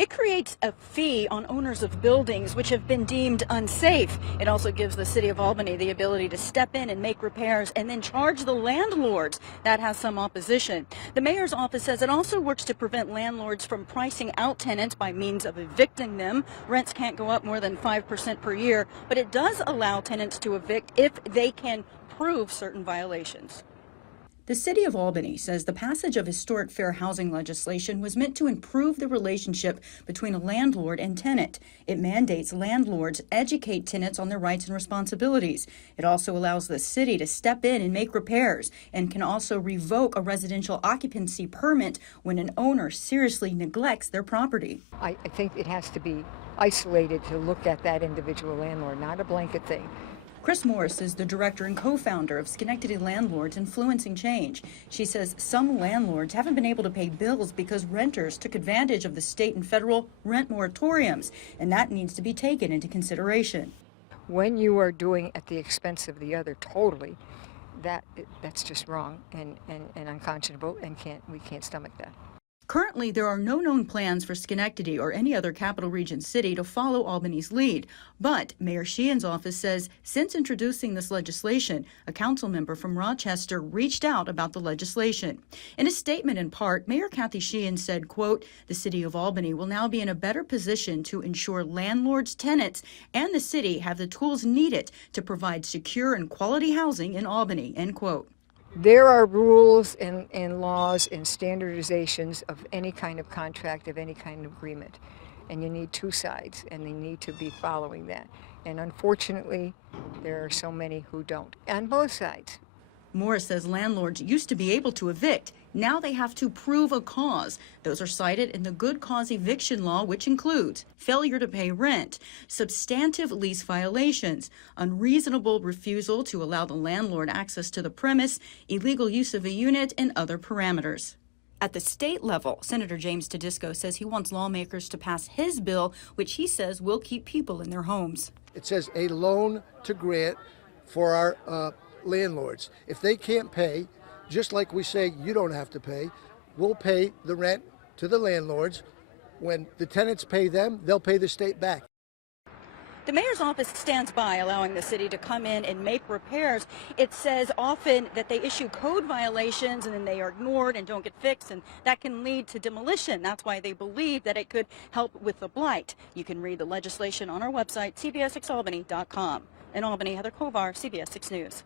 It creates a fee on owners of buildings which have been deemed unsafe. It also gives the city of Albany the ability to step in and make repairs and then charge the landlords. That has some opposition. The mayor's office says it also works to prevent landlords from pricing out tenants by means of evicting them. Rents can't go up more than 5% per year, but it does allow tenants to evict if they can prove certain violations. The city of Albany says the passage of historic fair housing legislation was meant to improve the relationship between a landlord and tenant. It mandates landlords educate tenants on their rights and responsibilities. It also allows the city to step in and make repairs and can also revoke a residential occupancy permit when an owner seriously neglects their property. I think it has to be isolated to look at that individual landlord, not a blanket thing. Chris Morris is the director and co-founder of Schenectady Landlords Influencing Change. She says some landlords haven't been able to pay bills because renters took advantage of the state and federal rent moratoriums, and that needs to be taken into consideration. When you are doing at the expense of the other totally, that's just wrong and unconscionable, and we can't stomach that. Currently, there are no known plans for Schenectady or any other Capital Region city to follow Albany's lead. But Mayor Sheehan's office says since introducing this legislation, a council member from Rochester reached out about the legislation. In a statement in part, Mayor Kathy Sheehan said, quote, "The city of Albany will now be in a better position to ensure landlords, tenants, and the city have the tools needed to provide secure and quality housing in Albany," end quote. There are rules and laws and standardizations of any kind of contract, of any kind of agreement. And you need two sides, and they need to be following that. And unfortunately, there are so many who don't, on both sides. Morris says landlords used to be able to evict. Now they have to prove a cause. Those are cited in the good cause eviction law, which includes failure to pay rent, substantive lease violations, unreasonable refusal to allow the landlord access to the premise, illegal use of a unit, and other parameters. At the state level, Senator James Tedisco says he wants lawmakers to pass his bill, which he says will keep people in their homes. It says a loan to grant for our landlords. If they can't pay, just like we say you don't have to pay, we'll pay the rent to the landlords. When the tenants pay them, they'll pay the state back. The mayor's office stands by allowing the city to come in and make repairs. It says often that they issue code violations and then they are ignored and don't get fixed, and that can lead to demolition. That's why they believe that it could help with the blight. You can read the legislation on our website, cbs6albany.com. In Albany, Heather Kovar, CBS 6 News.